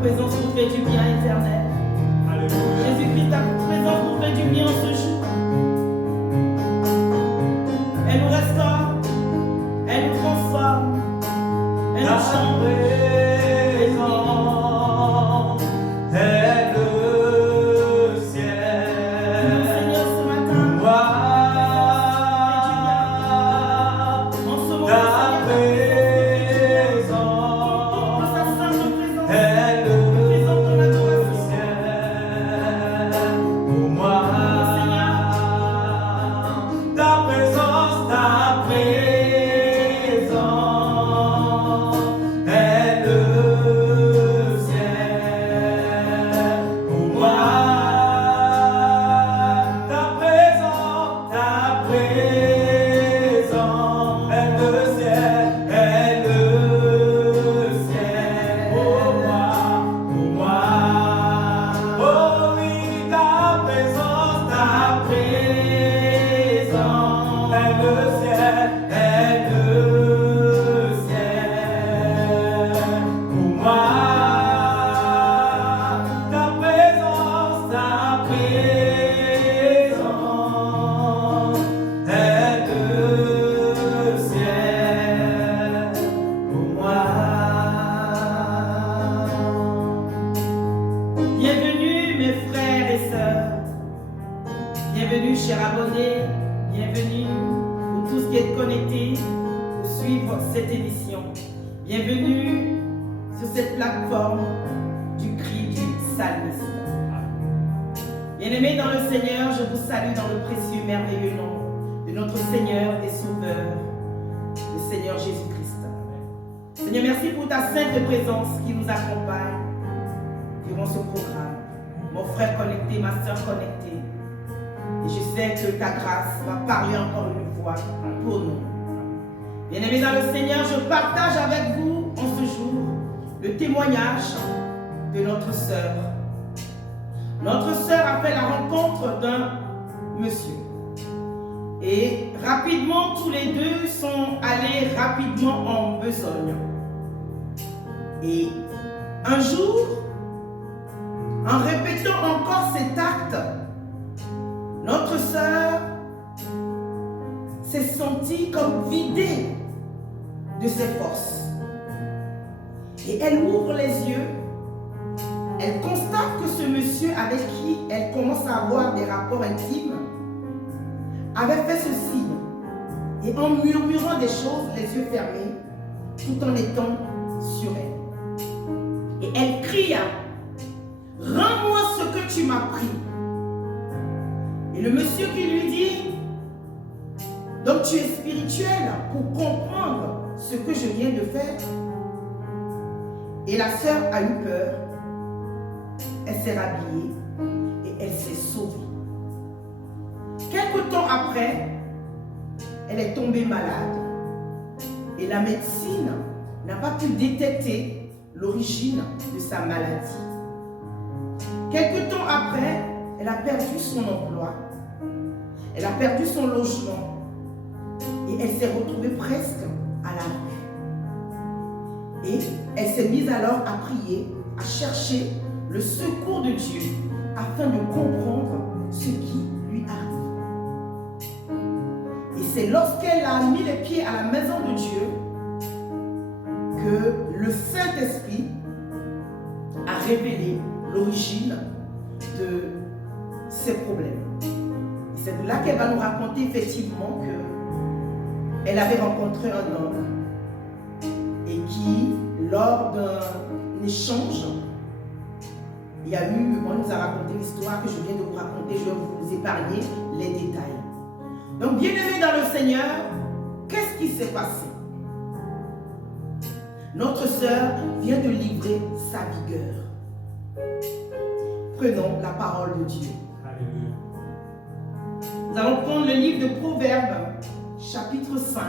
présence nous fait du bien éternel. Jésus-Christ, ta présence nous fait du bien en ce jour. Elle nous restaure, elle nous transforme, elle nous change. Bienvenue, chers abonnés, bienvenue pour tous qui êtes connectés pour suivre cette émission. Bienvenue sur cette plateforme du cri du psalmiste. Bien-aimés dans le Seigneur, je vous salue dans le précieux, merveilleux nom de notre Seigneur et Sauveur, le Seigneur Jésus-Christ. Seigneur, merci pour ta sainte présence qui nous accompagne durant ce programme. Mon frère connecté, ma soeur connectée. Et je sais que ta grâce va parler encore une fois pour nous. Bien-aimés dans le Seigneur, je partage avec vous en ce jour le témoignage de notre sœur. Notre sœur a fait la rencontre d'un monsieur. Et rapidement, tous les deux sont allés rapidement en besogne. Et un jour, en répétant encore cet acte, notre sœur s'est sentie comme vidée de ses forces. Et elle ouvre les yeux. Elle constate que ce monsieur avec qui elle commence à avoir des rapports intimes avait fait ce signe. Et en murmurant des choses, les yeux fermés, tout en étant sur elle. Et elle cria, « Rends-moi ce que tu m'as pris. » Et le monsieur qui lui dit, « Donc tu es spirituel pour comprendre ce que je viens de faire. » Et la sœur a eu peur. Elle s'est rhabillée et elle s'est sauvée. Quelque temps après, elle est tombée malade. Et la médecine n'a pas pu détecter l'origine de sa maladie. Quelque temps après, elle a perdu son emploi. Elle a perdu son logement. Et elle s'est retrouvée presque à la rue. Et elle s'est mise alors à prier, à chercher le secours de Dieu afin de comprendre ce qui lui arrive. Et c'est lorsqu'elle a mis les pieds à la maison de Dieu que le Saint-Esprit a révélé l'origine de ses problèmes. C'est de là qu'elle va nous raconter effectivement qu'elle avait rencontré un homme et qui, lors d'un échange, il y a eu, on nous a raconté l'histoire que je viens de vous raconter, je vais vous épargner les détails. Donc, bien-aimés dans le Seigneur, qu'est-ce qui s'est passé? Notre sœur vient de livrer sa vigueur. Prenons la parole de Dieu. Nous allons prendre le livre de Proverbes, chapitre 5,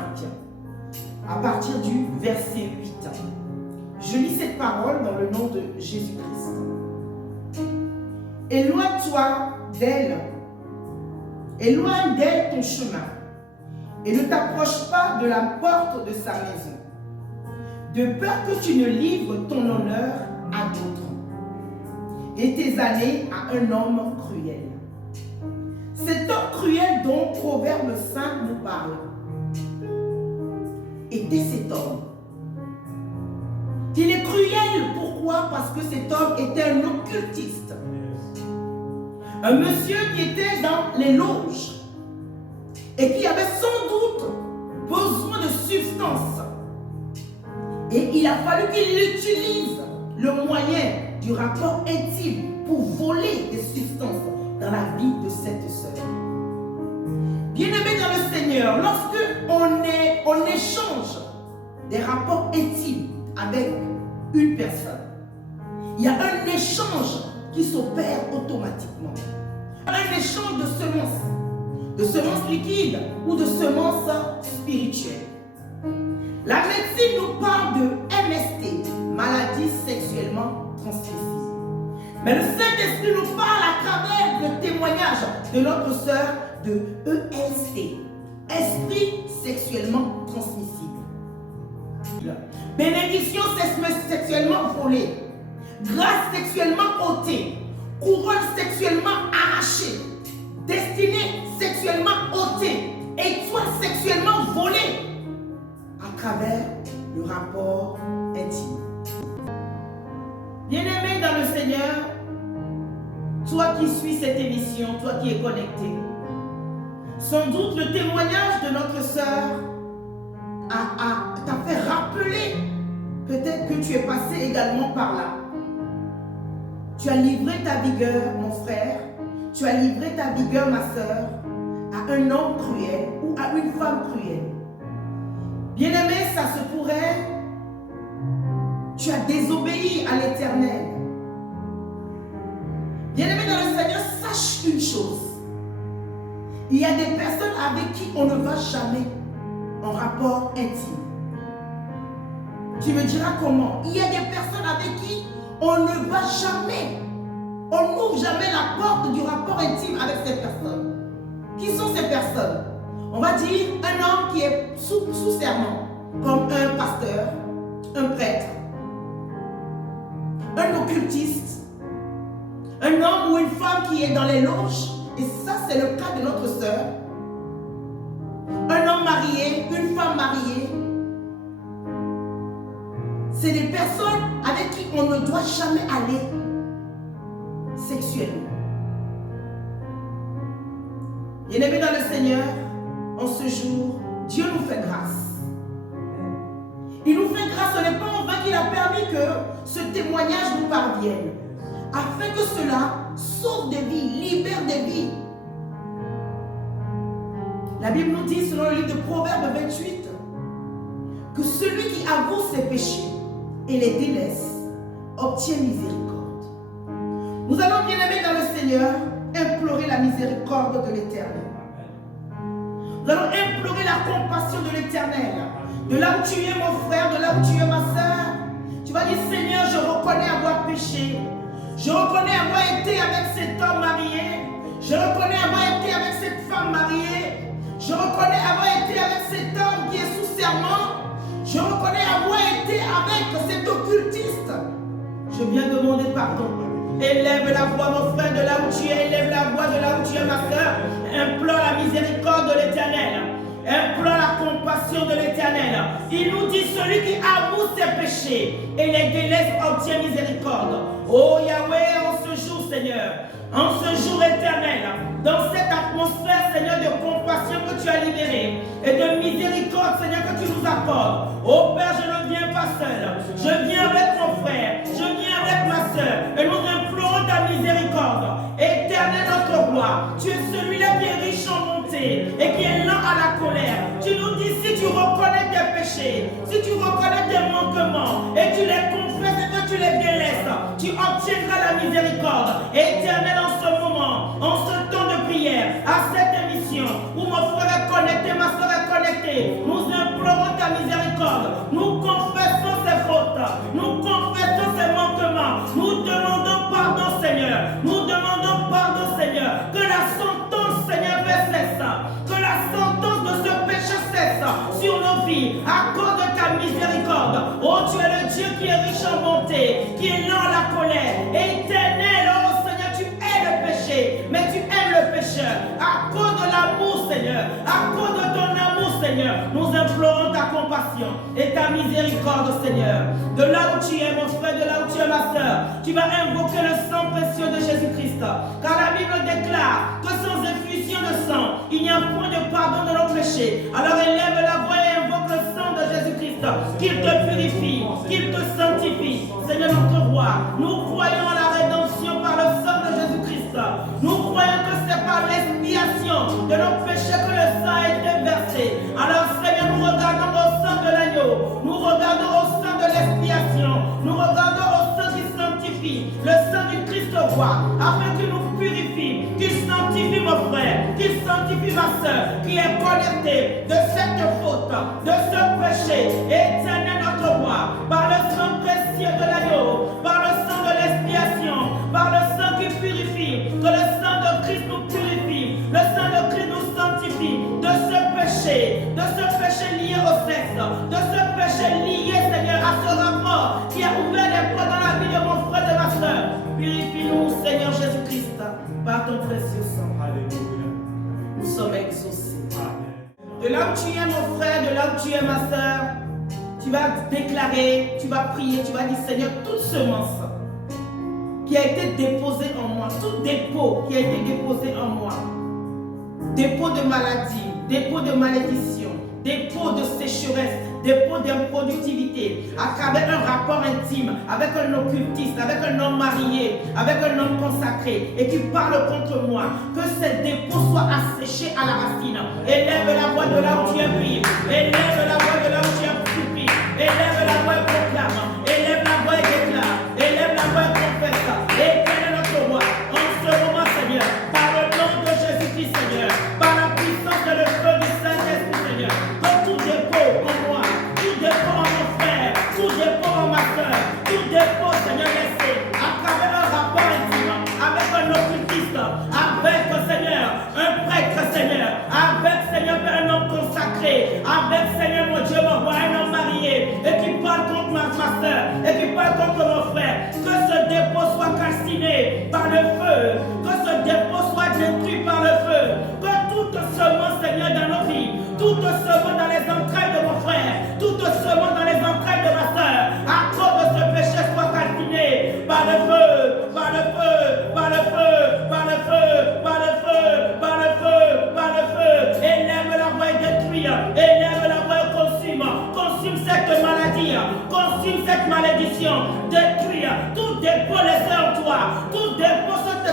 à partir du verset 8. Je lis cette parole dans le nom de Jésus-Christ. Éloigne-toi d'elle, éloigne d'elle ton chemin, et ne t'approche pas de la porte de sa maison, de peur que tu ne livres ton honneur à d'autres. et tes années à un homme cruel. Cet homme cruel dont Proverbe 5 nous parle était cet homme. Il est cruel, pourquoi? Parce que cet homme était un occultiste. Un monsieur qui était dans les loges et qui avait sans doute besoin de substance. Et il a fallu qu'il utilise le moyen du rapport intime pour voler des substances dans la vie de cette sœur. Bien-aimés dans le Seigneur, lorsque on échange des rapports intimes avec une personne, il y a un échange qui s'opère automatiquement. Un échange de semences liquides ou de semences spirituelles. La médecine nous parle de MST, maladie sexuellement transmissible. Mais le Saint-Esprit nous parle à travers le témoignage de notre sœur de EST, esprit sexuellement transmissible. Bénédiction sexuellement volée, grâce sexuellement ôtée, couronne sexuellement arrachée, destinée sexuellement ôtée, étoile sexuellement volée à travers le rapport intime. Bien-aimé dans le Seigneur, toi qui suis cette émission, toi qui es connecté, sans doute le témoignage de notre sœur t'a fait rappeler peut-être que tu es passé également par là. Tu as livré ta vigueur, mon frère, tu as livré ta vigueur, ma sœur, à un homme cruel ou à une femme cruelle. Bien-aimé, ça se pourrait, tu as désobéi à l'Éternel. Bien-aimé dans le Seigneur, sache une chose. Il y a des personnes avec qui on ne va jamais en rapport intime. Tu me diras comment? Il y a des personnes avec qui on ne va jamais, on n'ouvre jamais la porte du rapport intime avec ces personnes. Qui sont ces personnes? On va dire un homme qui est sous serment, comme un pasteur, un prêtre, un occultiste, un homme ou une femme qui est dans les loges, et ça c'est le cas de notre sœur, un homme marié, une femme mariée. C'est des personnes avec qui on ne doit jamais aller sexuellement. Bien-aimés dans le Seigneur, en ce jour, Dieu nous fait grâce. Il nous fait grâce, ce n'est pas en vain qu'il a permis que ce témoignage nous parvienne, afin que cela sauve des vies, libère des vies. La Bible nous dit, selon le livre de Proverbe 28, que celui qui avoue ses péchés et les délaisse obtient miséricorde. Nous allons, bien-aimés dans le Seigneur, implorer la miséricorde de l'Éternel. Nous allons implorer la compassion de l'Éternel. De là où tu es, mon frère, de là où tu es, ma soeur, tu vas dire, Seigneur, je reconnais avoir péché. Je reconnais avoir été avec cet homme marié. Je reconnais avoir été avec cette femme mariée. Je reconnais avoir été avec cet homme qui est sous serment. Je reconnais avoir été avec cet occultiste. Je viens demander pardon. Élève la voix, mon frère, de là où tu es. Élève la voix de là où tu es, ma soeur. Implore la miséricorde de l'Éternel. Implore la compassion de l'Éternel. Il nous dit, celui qui avoue ses péchés et les délaisse obtient miséricorde. Oh Yahweh, en ce jour, Seigneur, en ce jour éternel, dans cette atmosphère, Seigneur, de compassion que tu as libérée et de miséricorde, Seigneur, que tu nous accordes. Oh Père, je ne viens pas seul. Je viens avec mon frère. Je viens avec ma soeur. Et nous implorons ta miséricorde. Éternel notre roi, tu es celui-là qui est riche en bonté et qui est lent à la colère. Tu nous dis, si tu reconnais tes péchés, si tu reconnais tes manquements et tu les confesses et que tu les délaisses, tu obtiendras la miséricorde. Éternel, en ce moment, en ce temps de prière, à cette émission où mon frère est connecté, ma soeur est connectée, nous implorons ta miséricorde. Nous confessons ses fautes, nous confessons ses manquements, nous demandons pardon, Seigneur. Nous demandons pardon, Seigneur. Que la sentence, Seigneur, cesse. Que la sentence de ce péché cesse sur nos vies. Accorde ta miséricorde. Oh, tu es le Dieu qui est riche en bonté, qui est lent à la colère. Éternel, compassion et ta miséricorde, Seigneur. De là où tu es, mon frère, de là où tu es, ma soeur, tu vas invoquer le sang précieux de Jésus-Christ. Car la Bible déclare que sans effusion de sang, il n'y a point de pardon de nos péchés. Alors élève la voix et invoque le sang de Jésus-Christ, qu'il te purifie, qu'il te sanctifie. Seigneur notre roi, nous croyons à la rédemption par le sang de Jésus-Christ. Nous croyons que c'est par l'expiation de nos péchés que le sang a été versé. Alors Seigneur, nous regardons au sang de l'agneau, nous regardons au sang de l'expiation, nous regardons au sang qui sanctifie, le sang du Christ roi, afin qu'il nous purifie, qu'il sanctifie mon frère, qu'il sanctifie ma soeur, qui est connectée de cette faute, de ce péché. Éternel notre roi, par le sang précieux de l'agneau, par le sang de l'expiation, par le sang qui purifie, que le sang de Christ nous purifie, le sang de Christ nous sanctifie de ce péché lié au sexe, de ce péché lié, Seigneur, à ce rapport qui a ouvert les portes dans la vie de mon frère et de ma soeur. Purifie-nous, Seigneur Jésus-Christ, par ton précieux sang. Alléluia. Nous sommes exaucés. De là où tu es, mon frère, de là où tu es, ma soeur, tu vas déclarer, tu vas prier, tu vas dire, Seigneur, toute semence qui a été déposée en moi, tout dépôt qui a été déposé en moi, dépôt de maladie, dépôt de malédiction, dépôt de sécheresse, dépôt d'improductivité, à travers un rapport intime avec un occultiste, avec un homme marié, avec un homme consacré et qui parle contre moi, que ces dépôts soient asséchés à la racine. Élève la voix de là où tu es pris, élève la voix de là où tu es supplie, élève la voix et proclame, élève la voix et déclare, élève la voix et confesse. Éternel notre roi, en ce moment, Seigneur, par le nom de Jésus-Christ, Seigneur, par la puissance et le feu du Saint-Esprit, Seigneur, que tout dépôt en moi, tout dépôt en mon frère, tout dépôt en ma soeur, tout dépôt, Seigneur, laissé à travers un rapport intime avec un occultiste, avec, Seigneur, un prêtre, Seigneur, avec, Seigneur, un homme consacré, avec, Seigneur, mon Dieu, mon roi, un homme marié, et qui parle contre ma soeur, et qui parle contre mon frère, que ce dépôt soit calciné par le feu, que ce dépôt soit détruit par le feu, que toute semence, Seigneur, dans nos vies, toute semence dans les entrailles de mon frère, toute semence dans les entrailles de ma soeur, à cause de ce péché soit calciné par le feu, par le feu, par le feu, par le feu, par le feu, par le feu, par le feu. Élève la voix et détruit, élève la voix et consume cette maladie, consume cette malédiction, détruit tout dépôt laissé en toi, tout dépôt cet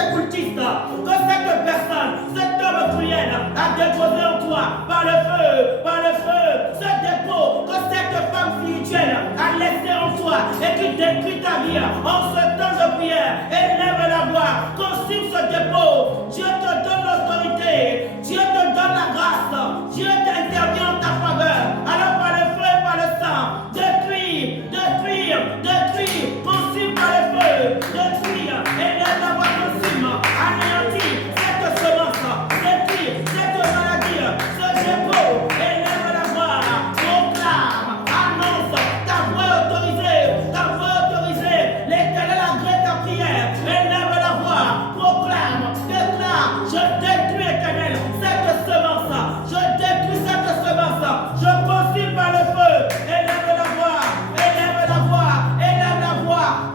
occultiste, que cette personne, cet homme cruel a déposé en toi par le feu, ce dépôt que cette femme spirituelle a laissé en toi et qui détruit ta vie en ce temps de prière. Élève la voix, consume ce dépôt. Dieu te donne l'autorité, Dieu te donne la grâce, Dieu t'intervient en ta faveur. Alors par le feu et par le sang, détruis, consume par le feu, détruis, élève la voix, consume, anéantis cette semence, détruis cette maladie, ce dépôt, élève la voix, proclame, annonce, ta voix autorisée, l'Éternel agrée ta prière, élève la voix, proclame, déclare, je détruis, Éternel, cette semence, je détruis cette semence, je consume par le feu, élève la voix,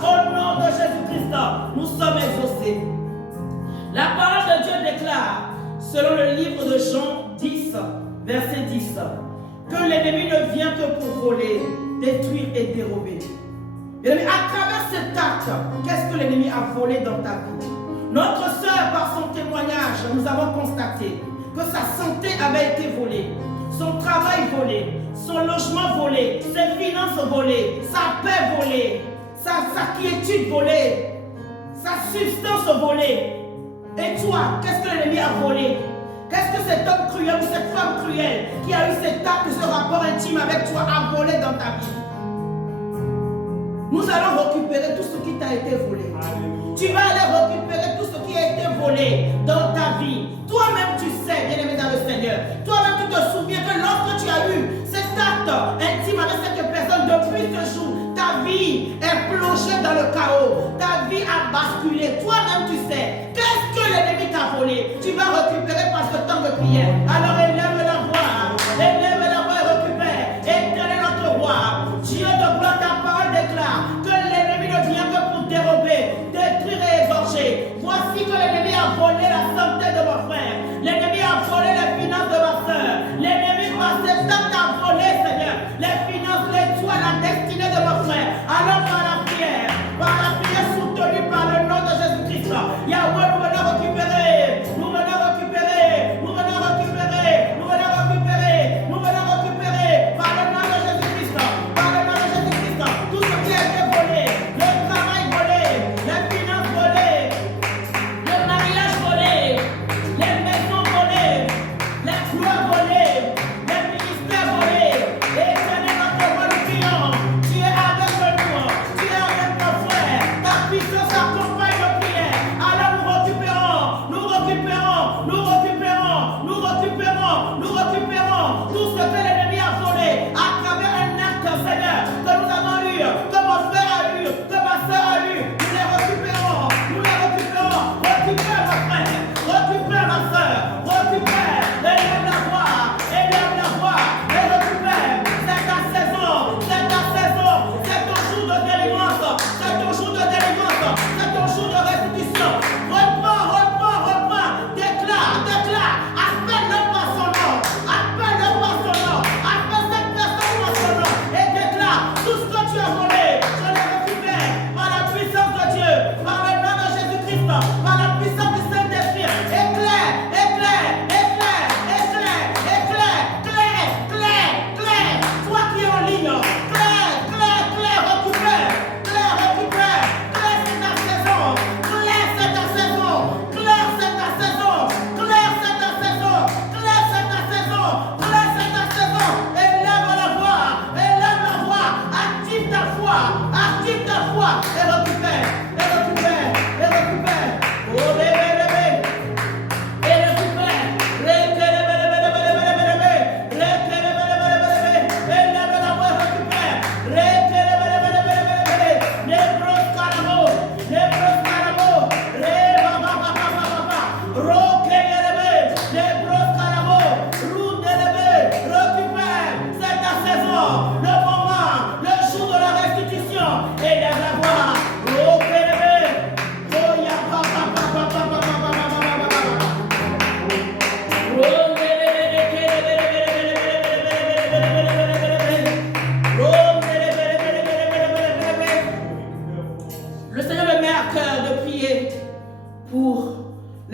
au nom de Jésus-Christ, nous sommes exaucés. La parole de Dieu déclare, selon le livre de Jean 10, verset 10, que l'ennemi ne vient que pour voler, détruire et dérober. Et à travers cet acte, qu'est-ce que l'ennemi a volé dans ta vie? Notre sœur, par son témoignage, nous avons constaté que sa santé avait été volée, son travail volé, son logement volé, ses finances volées, sa paix volée, sa quiétude volée, sa substance volée. Et toi, qu'est-ce que l'ennemi a volé? Qu'est-ce que cet homme cruel ou cette femme cruelle qui a eu cet acte, ce rapport intime avec toi a volé dans ta vie? Nous allons récupérer tout ce qui t'a été volé. Tu vas aller récupérer tout ce qui a été volé dans ta vie. Toi-même tu sais, bien-aimé dans le Seigneur, toi-même tu te souviens que lorsque tu as eu cet acte intime avec cette personne, depuis ce jour, ta vie est plongée dans le chaos. Ta vie a basculé. Toi-même tu sais. Qu'est-ce que l'ennemi t'a volé? Tu vas récupérer par ce temps de prière. Alors élève la voix et récupère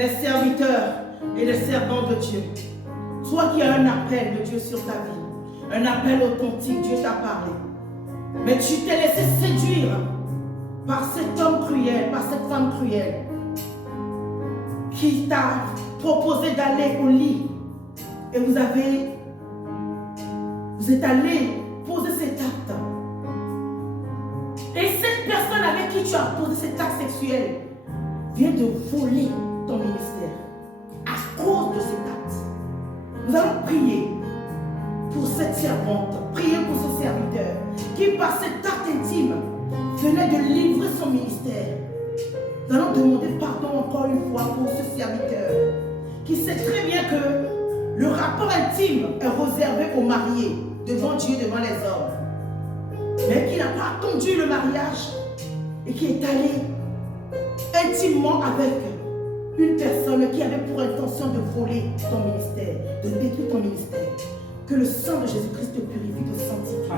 les serviteurs et les servantes de Dieu. Toi qui as un appel de Dieu sur ta vie, un appel authentique, Dieu t'a parlé. Mais tu t'es laissé séduire par cet homme cruel, par cette femme cruelle, qui t'a proposé d'aller au lit. Et vous êtes allé poser cet acte. Et cette personne avec qui tu as posé cet acte sexuel vient de voler ton ministère à cause de cet acte. Nous allons prier pour cette servante, prier pour ce serviteur qui par cet acte intime venait de livrer son ministère. Nous allons demander pardon encore une fois pour ce serviteur qui sait très bien que le rapport intime est réservé aux mariés devant Dieu, devant les hommes, mais qui n'a pas attendu le mariage et qui est allé intimement avec une personne qui avait pour intention de voler ton ministère, de détruire ton ministère. Que le sang de Jésus-Christ te purifie, te sanctifie,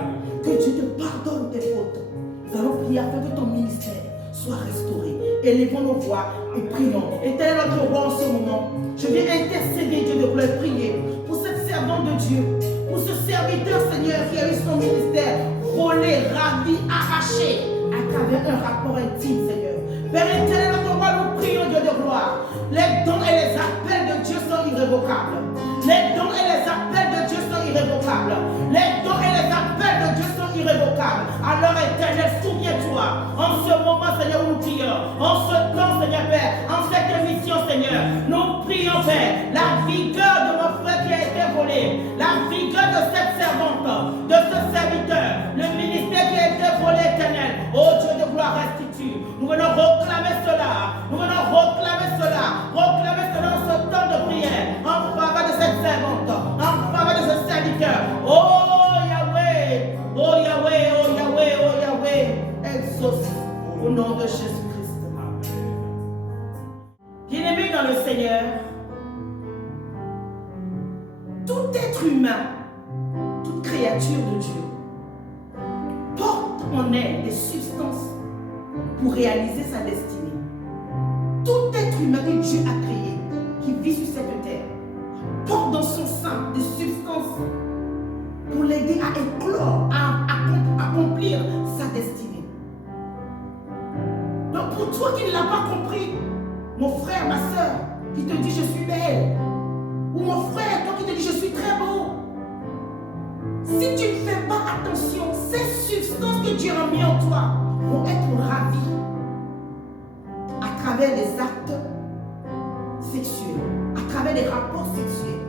que Dieu te pardonne tes fautes. Nous allons prier afin que ton ministère soit restauré. Élevons nos voix et prions. Éternel notre roi en ce moment, je viens intercéder, Dieu de gloire, prier pour cette servante de Dieu, pour ce serviteur, Seigneur, qui a eu son ministère volé, ravi, arraché à travers un rapport intime, Seigneur. Père éternel, notre roi, nous prions, Dieu de gloire. Les dons et les appels de Dieu sont irrévocables. Les dons et les appels de Dieu sont irrévocables. Les dons et les appels de Dieu sont irrévocables. Alors éternel, souviens-toi, en ce moment, Seigneur, nous prions. En ce temps, Seigneur Père, en cette émission, Seigneur, nous prions, Père, la vigueur de mon frère qui a été volé, la vigueur de cette servante, de ce serviteur, le ministère qui a été volé, éternel. Oh Dieu de gloire, restitue. Nous venons proclamer cela. Nous venons proclamer cela. Proclamer cela en ce temps de prière. En faveur de cette servante. En faveur de ce serviteur. Oh Yahweh. Oh Yahweh. Oh Yahweh. Oh Yahweh. Exauce au nom de Jésus-Christ. Bien-aimés dans le Seigneur, tout être humain, toute créature de Dieu porte en elle des substances pour réaliser sa destinée. Tout être humain que Dieu a créé, qui vit sur cette terre, porte dans son sein des substances pour l'aider à éclore, à accomplir sa destinée. Donc pour toi qui ne l'as pas compris, mon frère, ma soeur, qui te dit je suis belle, ou mon frère, toi qui te dis je suis très beau, si tu ne fais pas attention, ces substances que Dieu a mis en toi vont être ravies à travers des actes sexuels, à travers des rapports sexuels.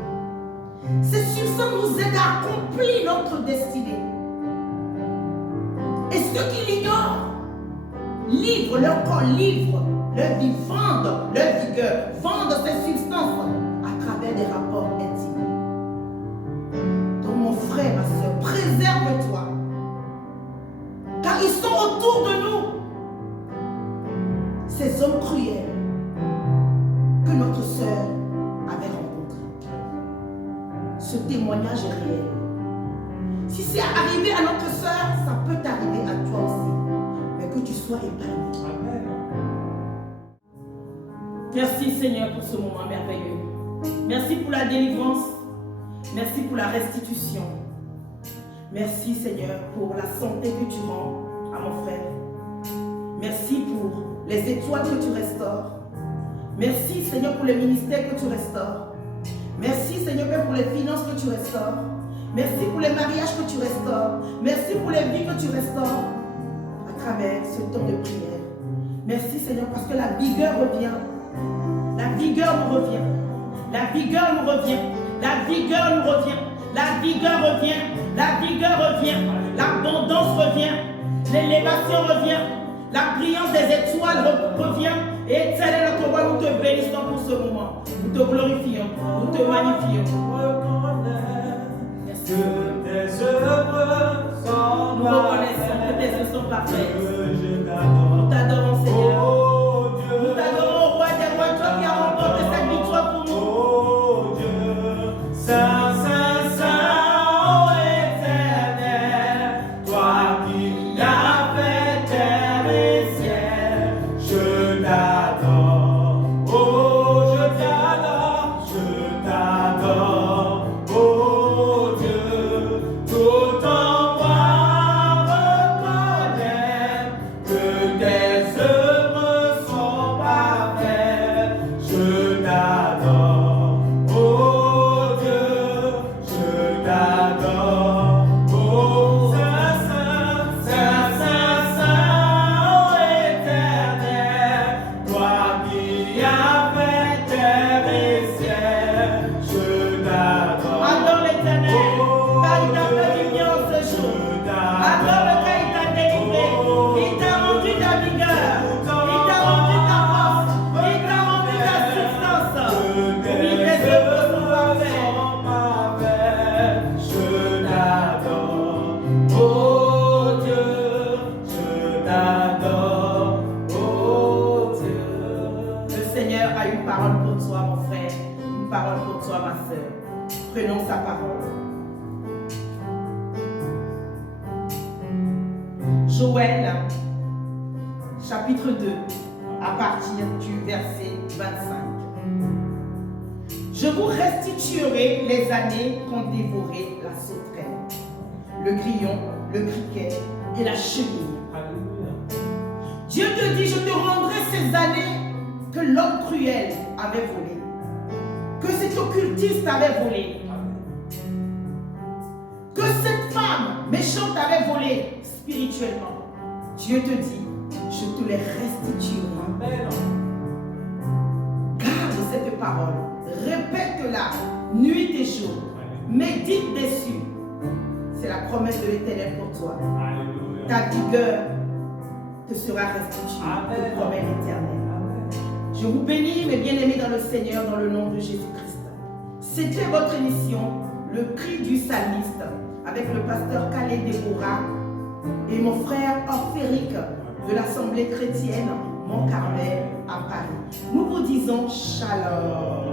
Ces substances nous aident à accomplir notre destinée. Et ceux qui l'ignorent livrent leur corps, livrent leur vie, vendent leur vigueur, vendent ces substances à travers des rapports intimes. Donc mon frère, ma soeur, préserve-toi. Car ils sont autour de nous. Ces hommes cruels que notre sœur avait rencontrés. Ce témoignage est réel. Si c'est arrivé à notre sœur, ça peut t'arriver à toi aussi. Mais que tu sois épargné. Amen. Merci Seigneur pour ce moment merveilleux. Merci pour la délivrance. Merci pour la restitution. Merci Seigneur pour la santé que tu rends à mon frère. Merci pour les étoiles que tu restaures. Merci Seigneur pour les ministères que tu restaures. Merci Seigneur pour les finances que tu restaures. Merci pour les mariages que tu restaures. Merci pour les vies que tu restaures à travers ce temps de prière. Seigneur, parce que la vigueur revient. La vigueur nous revient. La vigueur nous revient. La vigueur nous revient. La vigueur revient. La vigueur revient. L'abondance revient. L'élévation revient. La brillance des étoiles revient. Et tel est notre roi, nous te bénissons pour ce moment. Nous te glorifions. Nous te magnifions. Merci. Nous reconnaissons que tes œuvres sont parfaites. Nous t'adorons, Seigneur. Nous t'adorons, roi des rois, toi qui as remporté cette victoire pour nous. Oh Dieu, Saint, Saint, Saint, ô Éternel, toi qui as fait terre et ciel, je t'adore. Oh, je t'adore, je t'adore. Oh Dieu, tout en moi reconnaît que tes œuvres sont parfaites. Je t'adore, oh Dieu, je t'adore. Oh Saint, Saint, Saint, Saint, Saint, ô Éternel, toi qui as fait terre et ciel, je t'adore. Adore l'Éternel, car il t'a fait du bien en ce jour. Adore-le car il t'a délivré. Il t'a rendu ta vigueur. Il t'a rendu ta force. Il t'a rendu ta substance. Oui, tes œuvres sont parfaites. Je t'adore, oh Dieu, je t'adore, oh Dieu. Le Seigneur a une parole pour toi, mon frère. Une parole pour toi, ma soeur. Prenons sa parole. Joël, chapitre 2, à partir du verset 25. Je vous restituerai les années qu'ont dévoré la sauterelle, le grillon, le criquet et la chenille. Dieu te dit, je te rendrai ces années que l'homme cruel avait volées, que cet occultiste avait volé, que cette femme méchante avait volé spirituellement. Dieu te dit, je te les restituerai. Garde cette parole, répète-la nuit et jour, médite dessus. C'est la promesse de l'Éternel pour toi. Ta vigueur te sera restituée, te promet l'Éternel. Je vous bénis, mes bien-aimés dans le Seigneur, dans le nom de Jésus-Christ. C'était votre émission, le cri du psalmiste, avec le pasteur Calais Déborah et mon frère Orphéric de l'Assemblée chrétienne Mont-Carmel à Paris. Nous vous disons shalom.